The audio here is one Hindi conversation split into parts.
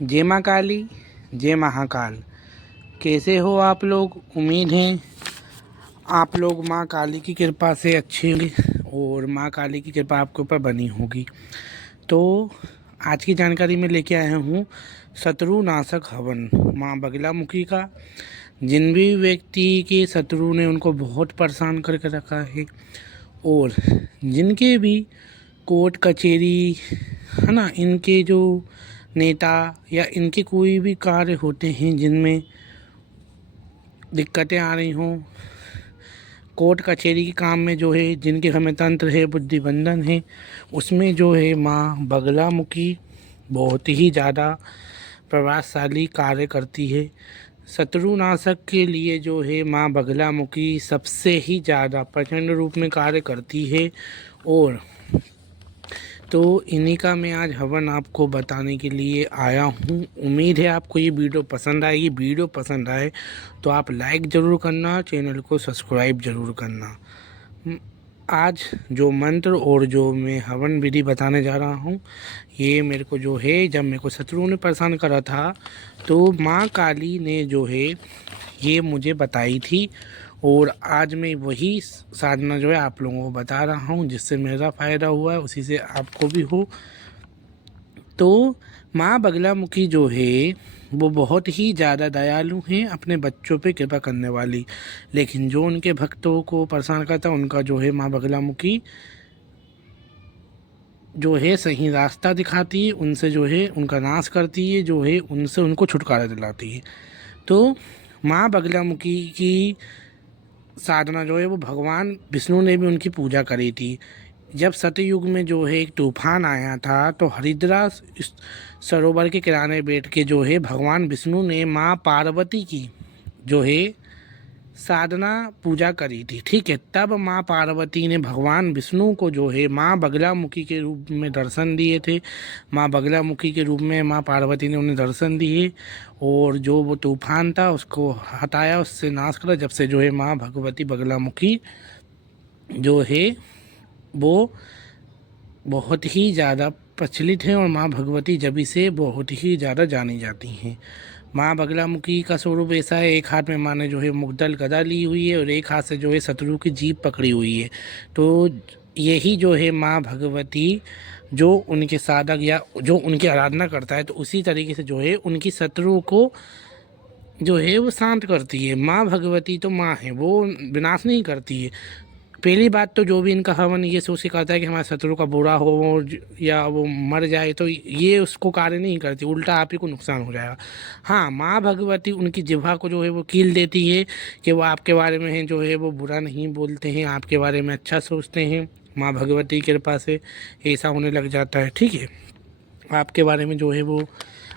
जय माँ काली, जय महाकाल। कैसे हो आप लोग? उम्मीद है आप लोग माँ काली की कृपा से अच्छे होंगे और माँ काली की कृपा आपके ऊपर बनी होगी। तो आज की जानकारी में लेके आया हूँ शत्रु नाशक हवन माँ बगलामुखी का। जिन भी व्यक्ति के शत्रु ने उनको बहुत परेशान करके रखा है और जिनके भी कोर्ट कचहरी है ना, इनके जो नेता या इनके कोई भी कार्य होते हैं जिनमें दिक्कतें आ रही हों, कोर्ट कचहरी के काम में जो है जिनके घर में तंत्र है, बुद्धि बंधन है, उसमें जो है माँ बगलामुखी बहुत ही ज़्यादा प्रभावशाली कार्य करती है। शत्रुनाशक के लिए जो है माँ बगलामुखी सबसे ही ज़्यादा प्रचंड रूप में कार्य करती है। और तो इन्हीं का मैं आज हवन आपको बताने के लिए आया हूँ। उम्मीद है आपको ये वीडियो पसंद आएगी। वीडियो पसंद आए तो आप लाइक ज़रूर करना, चैनल को सब्सक्राइब ज़रूर करना। आज जो मंत्र और जो मैं हवन विधि बताने जा रहा हूँ, ये मेरे को जो है जब मेरे को शत्रु ने परेशान करा था तो माँ काली ने जो है ये मुझे बताई थी और आज मैं वही साधना जो है आप लोगों को बता रहा हूँ, जिससे मेरा फ़ायदा हुआ है उसी से आपको भी हो। तो माँ बगलामुखी जो है वो बहुत ही ज़्यादा दयालु हैं, अपने बच्चों पे कृपा करने वाली। लेकिन जो उनके भक्तों को परेशान करता उनका जो है माँ बगलामुखी जो है सही रास्ता दिखाती है, उनसे जो है उनका नाश करती है, जो है उनसे उनको छुटकारा दिलाती है। तो माँ बगलामुखी की साधना जो है वो भगवान विष्णु ने भी उनकी पूजा करी थी। जब सतयुग में जो है एक तूफान आया था तो हरिद्रा सरोवर के किनारे बैठ के जो है भगवान विष्णु ने माँ पार्वती की जो है साधना पूजा करी थी। ठीक है, तब माँ पार्वती ने भगवान विष्णु को जो है माँ बगलामुखी के रूप में दर्शन दिए थे। माँ बगलामुखी के रूप में माँ पार्वती ने उन्हें दर्शन दिए और जो वो तूफान था उसको हटाया, उससे नाश करा। जब से जो है माँ भगवती बगलामुखी जो है वो बहुत ही ज़्यादा प्रचलित हैं और माँ भगवती जभी से बहुत ही ज़्यादा जानी जाती हैं। माँ बगलामुखी का स्वरूप ऐसा है, एक हाथ में माँ ने जो है मुग्दल गदा ली हुई है और एक हाथ से जो है शत्रु की जीभ पकड़ी हुई है। तो यही जो है माँ भगवती जो उनके साधक या जो उनकी आराधना करता है तो उसी तरीके से जो है उनकी शत्रु को जो है वो शांत करती है। माँ भगवती तो माँ है, वो विनाश नहीं करती है। पहली बात तो जो भी इनका हवन ये सोच के करता है कि हमारे शत्रु का बुरा हो या वो मर जाए, तो ये उसको कार्य नहीं करती, उल्टा आप ही को नुकसान हो जाएगा। हाँ, माँ भगवती उनकी जिह्वा को जो है वो कील देती है कि वो आपके बारे में है जो है वो बुरा नहीं बोलते हैं, आपके बारे में अच्छा सोचते हैं। माँ भगवती की कृपा से ऐसा होने लग जाता है। ठीक है, आपके बारे में जो है वो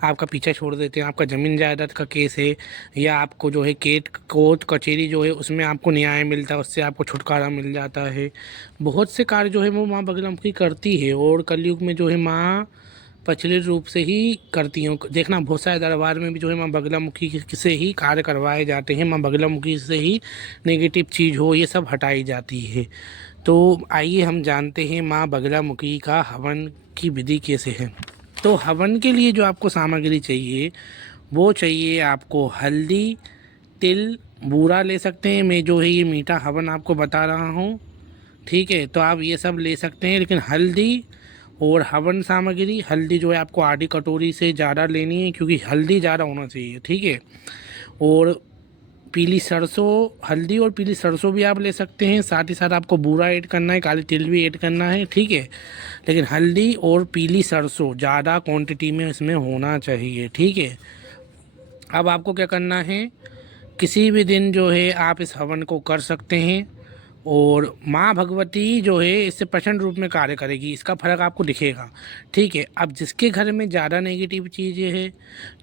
आपका पीछा छोड़ देते हैं। आपका ज़मीन जायदाद का केस है या आपको जो है कोर्ट कचहरी जो है उसमें आपको न्याय मिलता है, उससे आपको छुटकारा मिल जाता है। बहुत से कार्य जो है वो माँ बगलामुखी करती है और कलयुग में जो है माँ प्रचलित रूप से ही करती हूँ। देखना बहुत सारे दरबार में भी जो है माँ बगलामुखी से ही कार्य करवाए जाते हैं, माँ बगलामुखी से ही नेगेटिव चीज़ हो ये सब हटाई जाती है। तो आइए हम जानते हैं माँ बगलामुखी का हवन की विधि कैसे है। तो हवन के लिए जो आपको सामग्री चाहिए वो चाहिए आपको हल्दी, तिल, बूरा ले सकते हैं। मैं जो है ये मीठा हवन आपको बता रहा हूँ, ठीक है, तो आप ये सब ले सकते हैं। लेकिन हल्दी और हवन सामग्री, हल्दी जो है आपको आधी कटोरी से ज़्यादा लेनी है क्योंकि हल्दी ज़्यादा होना चाहिए। ठीक है, और पीली सरसों, हल्दी और पीली सरसों भी आप ले सकते हैं। साथ ही साथ आपको बूरा ऐड करना है, काली तिल भी ऐड करना है। ठीक है, लेकिन हल्दी और पीली सरसों ज़्यादा क्वांटिटी में इसमें होना चाहिए। ठीक है, अब आपको क्या करना है, किसी भी दिन जो है आप इस हवन को कर सकते हैं और माँ भगवती जो है इससे प्रचंड रूप में कार्य करेगी, इसका फर्क आपको दिखेगा। ठीक है, अब जिसके घर में ज़्यादा नेगेटिव चीज़ें है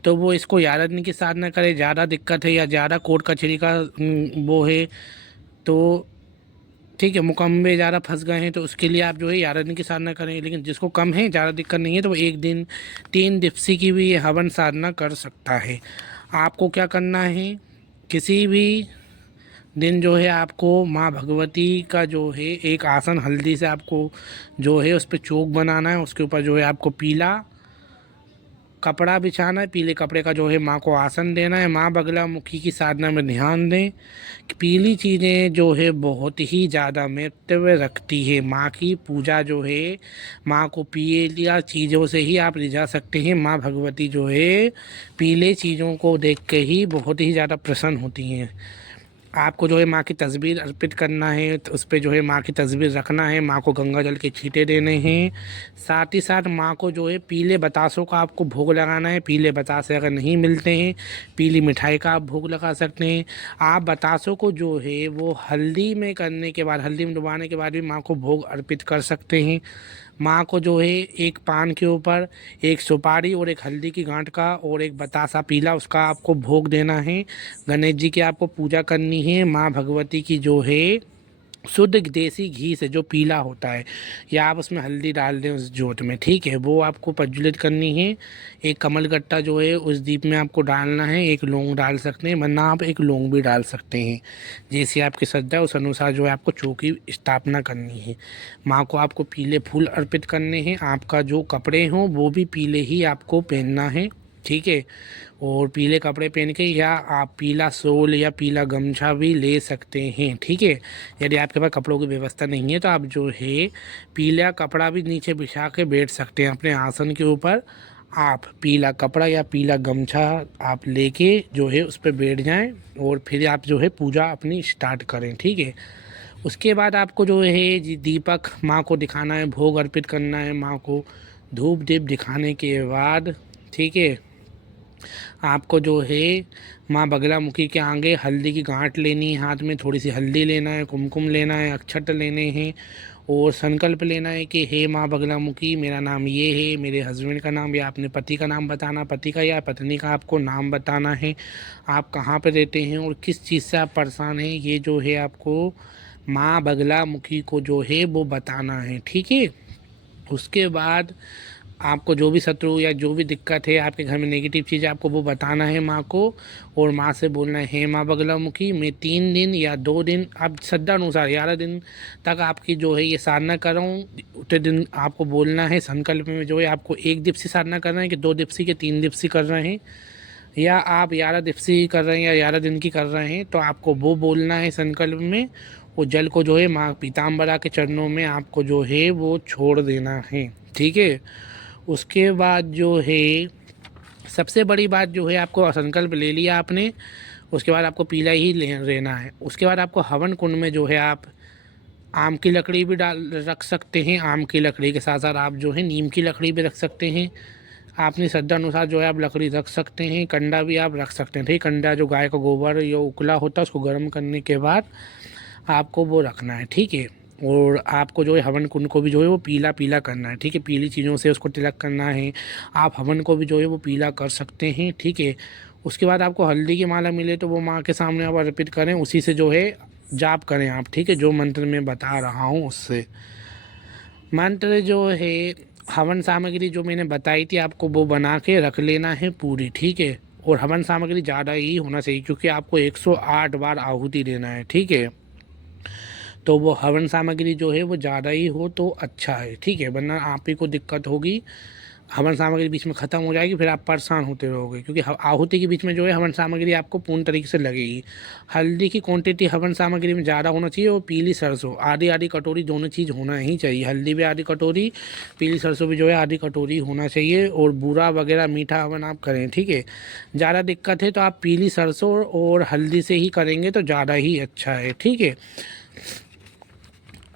तो वो इसको यादनी के साथ ना करे, ज़्यादा दिक्कत है या ज़्यादा कोर्ट कचहरी का वो है तो ठीक है, मुकम्मे ज़्यादा फंस गए हैं तो उसके लिए आप जो है यादनी की साधना करें। लेकिन जिसको कम है, ज़्यादा दिक्कत नहीं है, तो वो एक दिन 3 दिवसीय की भी ये हवन साधना कर सकता है। आपको क्या करना है, किसी भी दिन जो है आपको माँ भगवती का जो है एक आसन हल्दी से आपको जो है उस पर चोक बनाना है। उसके ऊपर जो है आपको पीला कपड़ा बिछाना है, पीले कपड़े का जो है माँ को आसन देना है। माँ बगलामुखी की साधना में ध्यान दें कि पीली चीज़ें जो है बहुत ही ज़्यादा महत्व रखती है। माँ की पूजा जो है, माँ को पीलिया चीज़ों से ही आप रिझा सकते हैं। माँ भगवती जो है पीले चीज़ों को देख के ही बहुत ही ज़्यादा प्रसन्न होती हैं। आपको जो है माँ की तस्वीर अर्पित करना है, तो उस पर जो है माँ की तस्वीर रखना है। माँ को गंगा जल के छींटे देने हैं। साथ ही साथ माँ को जो है पीले बतासों का आपको भोग लगाना है। पीले बतासे अगर नहीं मिलते हैं, पीली मिठाई का आप भोग लगा सकते हैं। आप बतासों को जो है वो हल्दी में करने के बाद, हल्दी में डुबाने के बाद भी माँ को भोग अर्पित कर सकते हैं। माँ को जो है एक पान के ऊपर एक सुपारी और एक हल्दी की गांठ का और एक बतासा पीला, उसका आपको भोग देना है। गणेश जी की आपको पूजा करनी है। माँ भगवती की जो है शुद्ध देसी घी से जो पीला होता है, या आप उसमें हल्दी डाल दें उस जोत में, ठीक है, वो आपको प्रज्वलित करनी है। एक कमल गट्टा जो है उस दीप में आपको डालना है। एक लौंग डाल सकते हैं, वरना आप एक लौंग भी डाल सकते हैं। जैसे आपकी श्रद्धा उस अनुसार जो है आपको चौकी स्थापना करनी है। माँ को आपको पीले फूल अर्पित करने हैं। आपका जो कपड़े हों वो भी पीले ही आपको पहनना है, ठीक है। और पीले कपड़े पहन के, या आप पीला शॉल या पीला गमछा भी ले सकते हैं, ठीक है। यदि आपके पास कपड़ों की व्यवस्था नहीं है तो आप जो है पीला कपड़ा भी नीचे बिछा के बैठ सकते हैं अपने आसन के ऊपर। आप पीला कपड़ा या पीला गमछा आप लेके जो है उस पर बैठ जाएं और फिर आप जो है पूजा अपनी स्टार्ट करें, ठीक है। उसके बाद आपको जो है दीपक माँ को दिखाना है, भोग अर्पित करना है माँ को। धूप दीप दिखाने के बाद, ठीक है, आपको जो है माँ बगलामुखी के आगे हल्दी की गांठ लेनी है। हाथ में थोड़ी सी हल्दी लेना है, कुमकुम लेना है, अक्षत लेने हैं और संकल्प लेना है कि हे माँ बगलामुखी, मेरा नाम ये है, मेरे हस्बैंड का नाम या अपने पति का नाम बताना, पति का या पत्नी का आपको नाम बताना है। आप कहाँ पर रहते हैं और किस चीज़ से आप परेशान हैं, ये जो है आपको माँ बगलामुखी को जो है वो बताना है, ठीक है। उसके बाद आपको जो भी शत्रु या जो भी दिक्कत है आपके घर में, नेगेटिव चीज़, आपको वो बताना है माँ को। और माँ से बोलना है, हे माँ बगलामुखी, मैं 3 दिन या 2 दिन, आप श्रद्धा अनुसार 11 दिन तक आपकी जो है ये साधना कर रहा हूँ, उतने दिन आपको बोलना है। संकल्प में जो है आपको 1 दिवसीय साधना कर रहे हैं कि 2 दिवसीय के 3 दिवसीय कर रहे हैं, या आप 11 दिवसीय कर रहे हैं या 11 दिन की कर रहे हैं, तो आपको वो बोलना है संकल्प में। वो जल को जो है माँ पीताम्बरा के चरणों में आपको जो है वो छोड़ देना है, ठीक है। उसके बाद जो है सबसे बड़ी बात जो है, आपको संकल्प ले लिया आपने, उसके बाद आपको पीला ही लेना है। उसके बाद आपको हवन कुंड में जो है आप आम की लकड़ी भी डाल रख सकते हैं। आम की लकड़ी के साथ साथ आप जो है नीम की लकड़ी भी रख सकते हैं। अपनी श्रद्धा अनुसार जो है आप लकड़ी रख सकते हैं। कंडा भी आप रख सकते हैं, ठीक। कंडा जो गाय का गोबर या उकला होता है उसको गर्म करने के बाद आपको वो रखना है, ठीक है। और आपको जो है हवन कुंड को भी जो है वो पीला पीला करना है, ठीक है। पीली चीज़ों से उसको तिलक करना है। आप हवन को भी जो है वो पीला कर सकते हैं, ठीक है। उसके बाद आपको हल्दी की माला मिले तो वो माँ के सामने आप अर्पित करें, उसी से जो है जाप करें आप, ठीक है, जो मंत्र मैं बता रहा हूँ उससे। मंत्र जो है, हवन सामग्री जो मैंने बताई थी आपको, वो बना के रख लेना है पूरी, ठीक है। और हवन सामग्री ज़्यादा ही होना चाहिए क्योंकि आपको 108 बार आहुति देना है, ठीक है। तो वो हवन सामग्री जो है वो ज़्यादा ही हो तो अच्छा है, ठीक है, वरना आप ही को दिक्कत होगी। हवन सामग्री बीच में ख़त्म हो जाएगी, फिर आप परेशान होते रहोगे, क्योंकि आहुति के बीच में जो है हवन सामग्री आपको पूर्ण तरीके से लगेगी। हल्दी की क्वांटिटी हवन सामग्री में ज़्यादा होना चाहिए और पीली सरसों आधी आधी कटोरी दोनों चीज़ होना ही चाहिए। हल्दी भी आधी कटोरी, पीली सरसों भी जो है आधी कटोरी होना चाहिए। और बूरा वगैरह मीठा हवन आप करें, ठीक है। ज़्यादा दिक्कत है तो आप पीली सरसों और हल्दी से ही करेंगे तो ज़्यादा ही अच्छा है, ठीक है।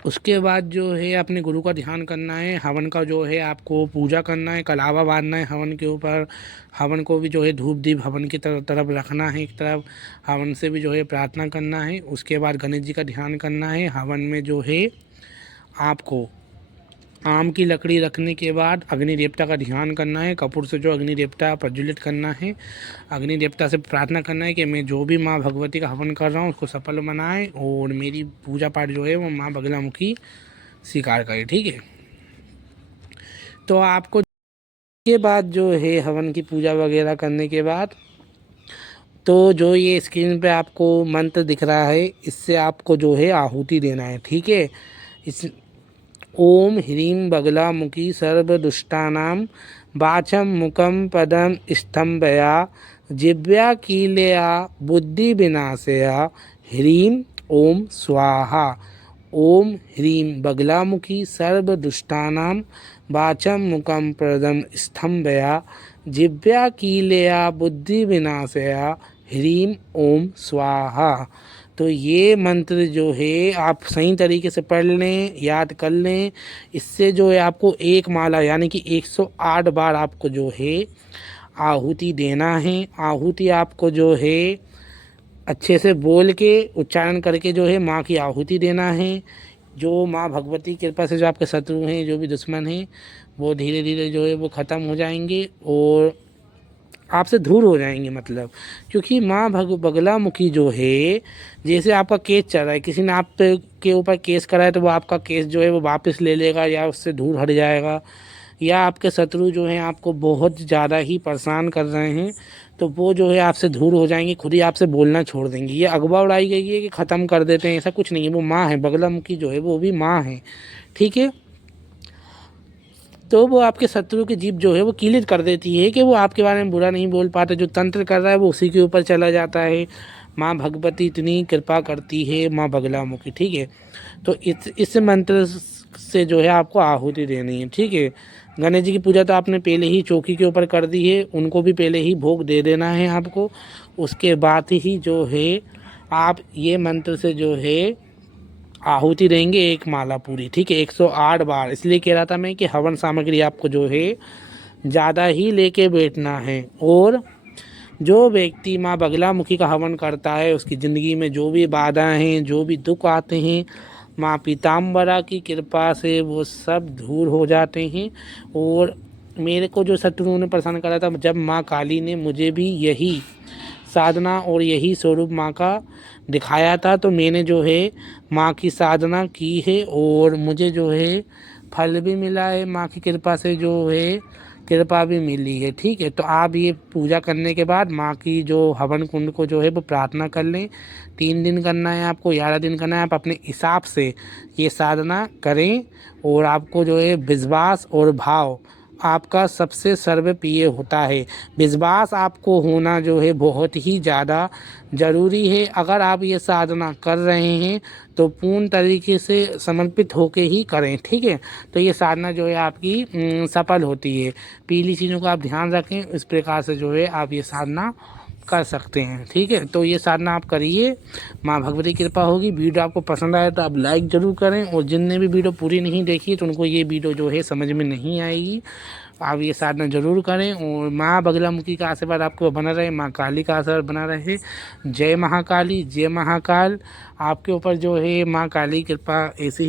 उसके बाद जो है अपने गुरु का ध्यान करना है। हवन का जो है आपको पूजा करना है, कलावा बांधना है हवन के ऊपर। हवन को भी जो है धूप दीप हवन की तरफ रखना है, एक तरफ हवन से भी जो है प्रार्थना करना है। उसके बाद गणेश जी का ध्यान करना है। हवन में जो है आपको आम की लकड़ी रखने के बाद अग्नि देवता का ध्यान करना है। कपूर से जो अग्नि देवता प्रज्वलित करना है। अग्नि देवता से प्रार्थना करना है कि मैं जो भी माँ भगवती का हवन कर रहा हूँ उसको सफल बनाए और मेरी पूजा पाठ जो है वो माँ बगलामुखी स्वीकार करे, ठीक है। तो आपको के बाद जो है हवन की पूजा वगैरह करने के बाद, तो जो ये स्क्रीन पे आपको मंत्र दिख रहा है, इससे आपको जो है आहुति देना है, ठीक है। इस ओम ह्रीं बगलामुखी सर्वदुष्टानां वाचम मुखम पदम स्तंभया जिह्वा कीलया बुद्धि विनाशया ह्रीं ओम स्वाहा। ओम ह्रीं बगलामुखी सर्वदुष्टानां वाचम मुखम पदम स्तंभया जिह्वा कीलया बुद्धि विनाशया ह्रीं ओम स्वाहा। तो ये मंत्र जो है आप सही तरीके से पढ़ लें, याद कर लें। इससे जो है आपको एक माला यानी कि 108 बार आपको जो है आहुति देना है। आहुति आपको जो है अच्छे से बोल के उच्चारण करके जो है माँ की आहुति देना है। जो माँ भगवती की कृपा से जो आपके शत्रु हैं, जो भी दुश्मन हैं, वो धीरे धीरे जो है वो ख़त्म हो जाएंगे और आपसे दूर हो जाएंगे। मतलब क्योंकि माँ बगलामुखी जो है, जैसे आपका केस चल रहा है, किसी ने आप के ऊपर केस करा है तो वो आपका केस जो है वो वापस ले लेगा या उससे दूर हट जाएगा। या आपके शत्रु जो हैं आपको बहुत ज़्यादा ही परेशान कर रहे हैं तो वो जो है आपसे दूर हो जाएंगे, खुद ही आपसे बोलना छोड़ देंगे। ये अगवा उड़ाई गई है कि ख़त्म कर देते हैं, ऐसा कुछ नहीं है। वो माँ है, बगलामुखी जो है वो भी माँ है, ठीक है। तो वो आपके शत्रु की जीभ जो है वो कीलित कर देती है कि वो आपके बारे में बुरा नहीं बोल पाता। जो तंत्र कर रहा है वो उसी के ऊपर चला जाता है। माँ भगवती इतनी कृपा करती है, माँ बगलामुखी, ठीक है। तो इस मंत्र से जो है आपको आहुति देनी है, ठीक है। गणेश जी की पूजा तो आपने पहले ही चौकी के ऊपर कर दी है, उनको भी पहले ही भोग दे देना है आपको। उसके बाद ही जो है आप ये मंत्र से जो है आहुति देंगे एक माला पूरी, ठीक है, 108 बार। इसलिए कह रहा था मैं कि हवन सामग्री आपको जो है ज़्यादा ही लेके बैठना है। और जो व्यक्ति माँ बगलामुखी का हवन करता है उसकी ज़िंदगी में जो भी बाधाएं हैं, जो भी दुख आते हैं, माँ पीताम्बरा की कृपा से वो सब दूर हो जाते हैं। और मेरे को जो शत्रुओं ने परेशान करा था, जब माँ काली ने मुझे भी यही साधना और यही स्वरूप माँ का दिखाया था तो मैंने जो है माँ की साधना की है और मुझे जो है फल भी मिला है। माँ की कृपा से जो है कृपा भी मिली है, ठीक है। तो आप ये पूजा करने के बाद माँ की जो हवन कुंड को जो है वो प्रार्थना कर लें। 3 दिन करना है आपको, 11 दिन करना है, आप अपने हिसाब से ये साधना करें। और आपको जो है विश्वास और भाव आपका सबसे सर्वप्रिय होता है। विश्वास आपको होना जो है बहुत ही ज़्यादा ज़रूरी है। अगर आप ये साधना कर रहे हैं तो पूर्ण तरीके से समर्पित होके ही करें, ठीक है। तो ये साधना जो है आपकी सफल होती है। पीली चीज़ों का आप ध्यान रखें, इस प्रकार से जो है आप ये साधना कर सकते हैं, ठीक है। तो ये साधना आप करिए, माँ भगवती की कृपा होगी। वीडियो आपको पसंद आया तो आप लाइक ज़रूर करें और जिनने भी वीडियो पूरी नहीं देखी तो उनको ये वीडियो जो है समझ में नहीं आएगी। आप ये साधना ज़रूर करें और माँ बगलामुखी का आशीर्वाद आपको बना रहे, माँ काली का आशीर्वाद बना रहे। जय महाकाली, जय महाकाल। आपके ऊपर जो है माँ काली कृपा ऐसे ही